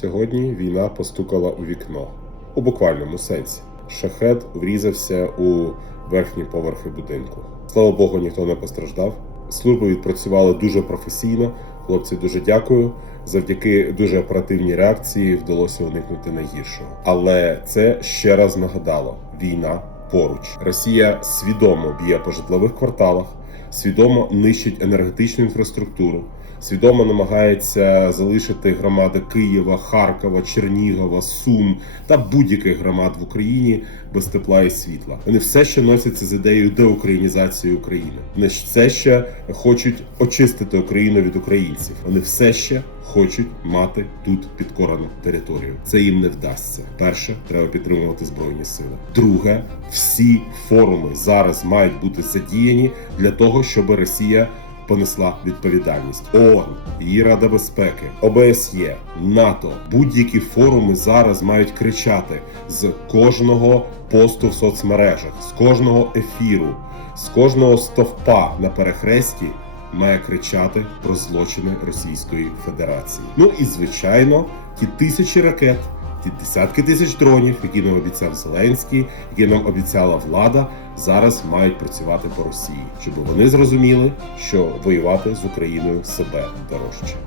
Сьогодні війна постукала у вікно у буквальному сенсі. Шахет врізався у верхні поверхи будинку. Слава Богу, ніхто не постраждав. Служби відпрацювали дуже професійно. Хлопці, дуже дякую. Завдяки дуже оперативній реакції вдалося уникнути найгіршого. Але це ще раз нагадало: війна поруч. Росія свідомо б'є по житлових кварталах, свідомо нищить енергетичну інфраструктуру, свідомо намагається залишити громади Києва, Харкова, Чернігова, Сум та будь-яких громад в Україні без тепла і світла. Вони все ще носяться з ідеєю деукраїнізації України. Вони все ще хочуть очистити Україну від українців. Вони все ще хочуть мати тут підкорену територію. Це їм не вдасться. Перше, треба підтримувати збройні сили. Друге, всі форуми зараз мають бути задіяні для того, щоб Росія понесла відповідальність. ООН, її Рада безпеки, ОБСЄ, НАТО, будь-які форуми зараз мають кричати з кожного посту в соцмережах, з кожного ефіру, з кожного стовпа на перехресті. Має кричати про злочини Російської Федерації. Ну і звичайно, ті тисячі ракет, десятки тисяч дронів, які нам обіцяв Зеленський, які нам обіцяла влада, зараз мають працювати по Росії, щоб вони зрозуміли, що воювати з Україною себе дорожче.